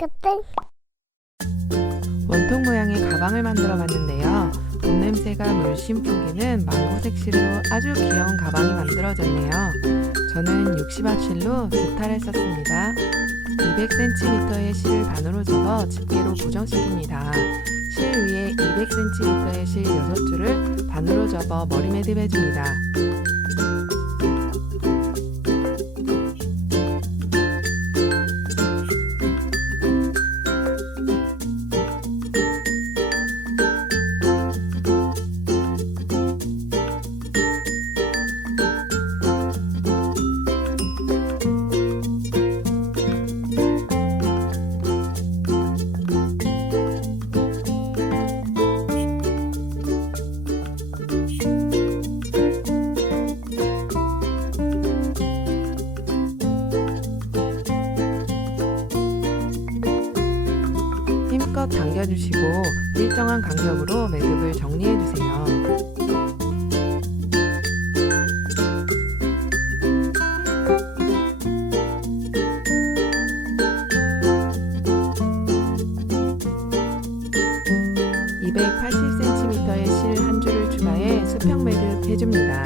땡. 원통 모양의 가방을 만들어 봤는데요. 봄 냄새가 물씬 풍기는 망고색 실로 아주 귀여운 가방이 만들어졌네요. 저는 60화 실로 2탈을 썼습니다. 200cm의 실을 반으로 접어 집게로 고정시킵니다. 실 위에 200cm의 실 6줄을 반으로 접어 머리 매듭해줍니다. 힘껏 당겨주시고 일정한 간격으로 매듭을 정리해주세요. (280cm의) 실 한 줄을 추가해 수평 매듭 해줍니다.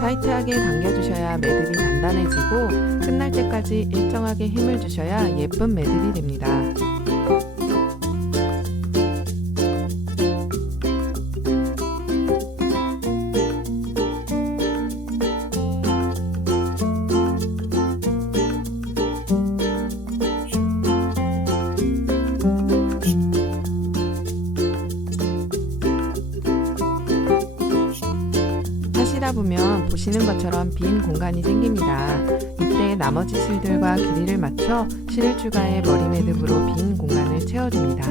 타이트하게 당겨주셔야 매듭이 단단해지고 끝날 때까지 일정하게 힘을 주셔야 예쁜 매듭이 됩니다. 하시다 보면 보시는 것처럼 빈 공간이 생깁니다. 이때 나머지 실들과 길이를 맞춰 실을 추가해 머리 매듭으로 빈 공간을 채워줍니다.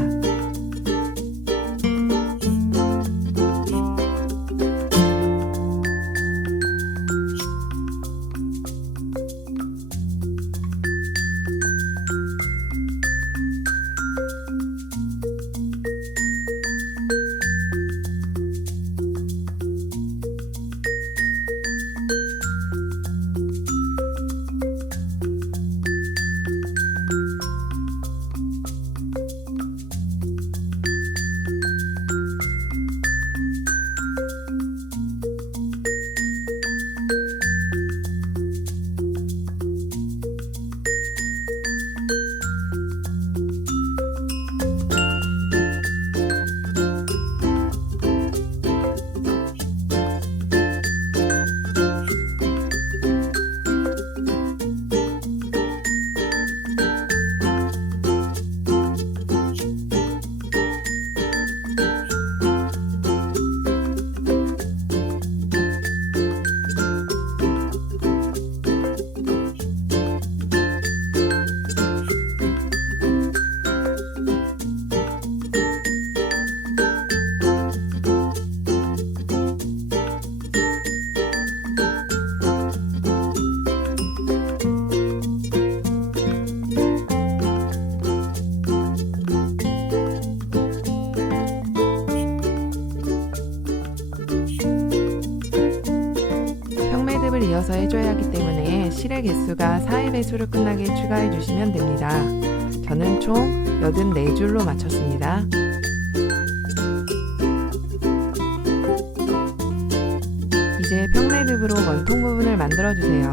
평매듭을 이어서 해줘야 하기 때문에 실의 개수가 4의 배수로 끝나게 추가해 주시면 됩니다. 저는 총 84줄로 마쳤습니다. 이제 평매듭으로 원통 부분을 만들어 주세요.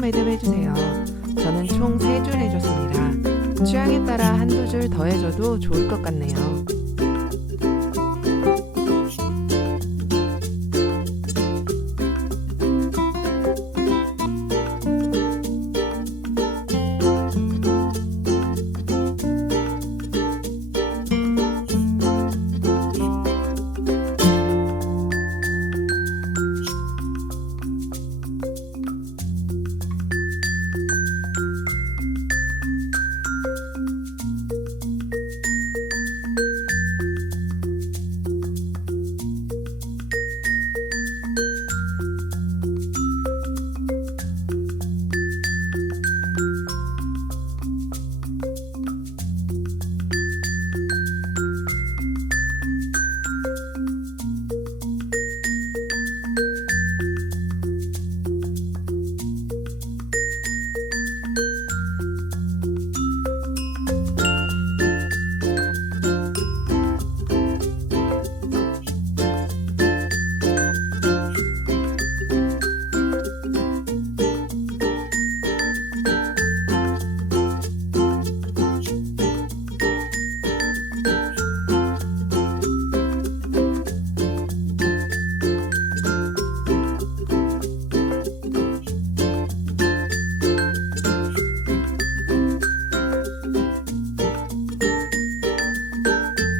매듭 해주세요. 저는 총 3줄 해줬습니다. 취향에 따라 한두 줄 더 해줘도 좋을 것 같네요.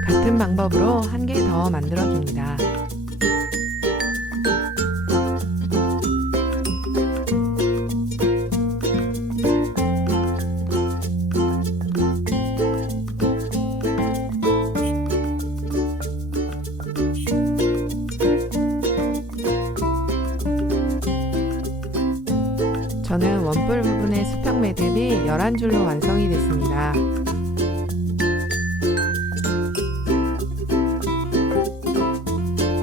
같은 방법으로 한 개 더 만들어줍니다. 저는 원뿔 부분의 수평 매듭이 11줄로 완성이 됐습니다.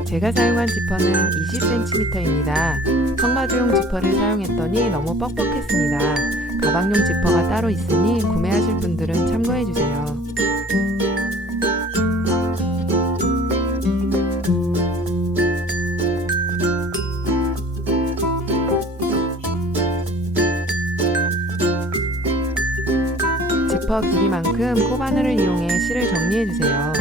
제가 사용한 지퍼는 20cm입니다. 청바지용 지퍼를 사용했더니 너무 뻑뻑했습니다. 가방용 지퍼가 따로 있으니 구매하실 분들은 참고해주세요. 지퍼 길이만큼 코바늘을 이용해 실을 정리해주세요.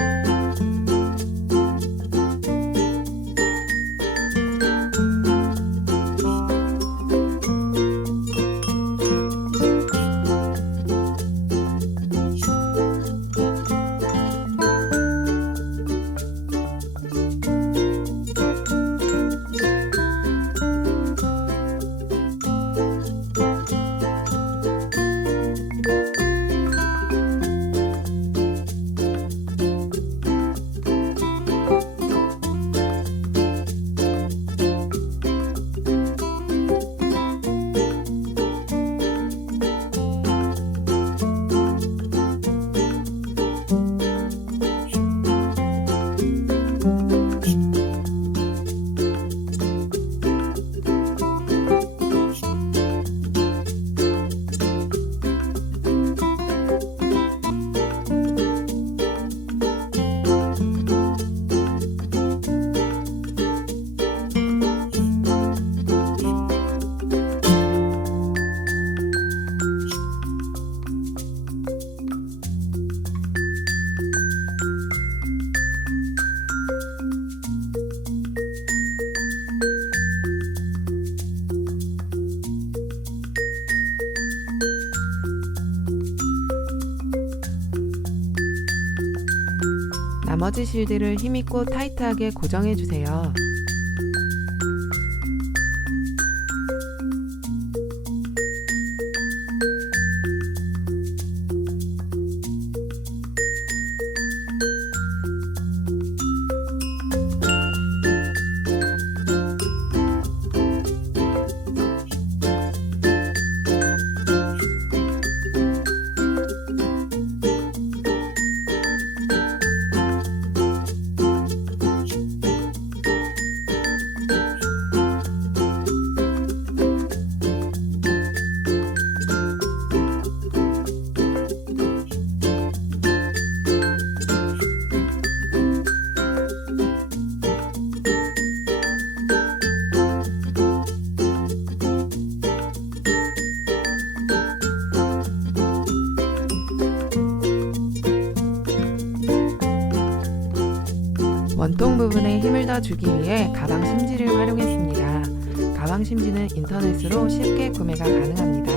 나머지 실들을 힘있고 타이트하게 고정해주세요. 원통 부분에 힘을 더 주기 위해 가방 심지를 활용했습니다. 가방 심지는 인터넷으로 쉽게 구매가 가능합니다.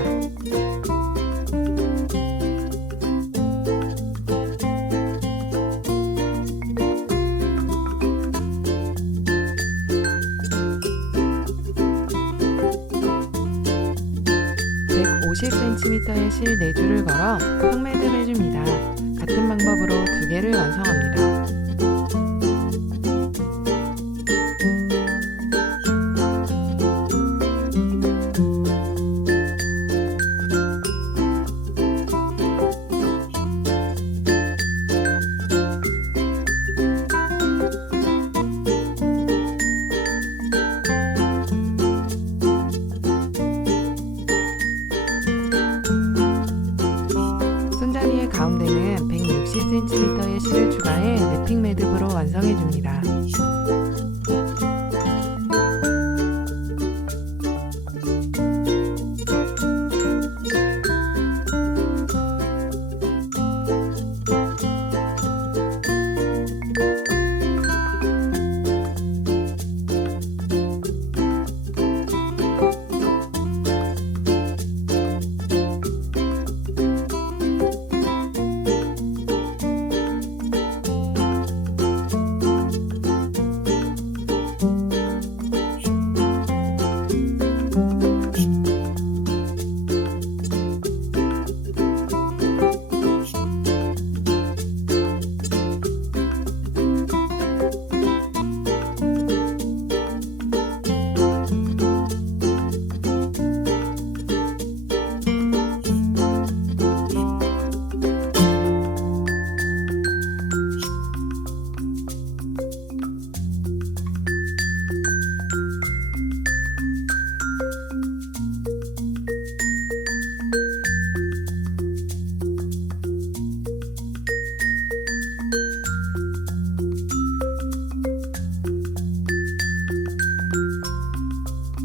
(150cm의) 실 4줄을 걸어 평매듭 해줍니다. 같은 방법으로 2개를 완성합니다. 손잡이의 가운데는 160cm의 실을 추가해 랩핑 매듭으로 완성해줍니다.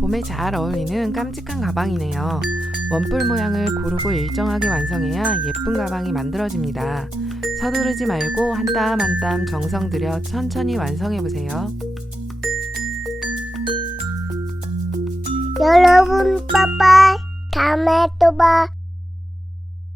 봄에 잘 어울리는 깜찍한 가방이네요. 원뿔 모양을 고르고 일정하게 완성해야 예쁜 가방이 만들어집니다. 서두르지 말고 한 땀 한 땀 정성 들여 천천히 완성해보세요. 여러분 빠빠이. 다음에 또 봐.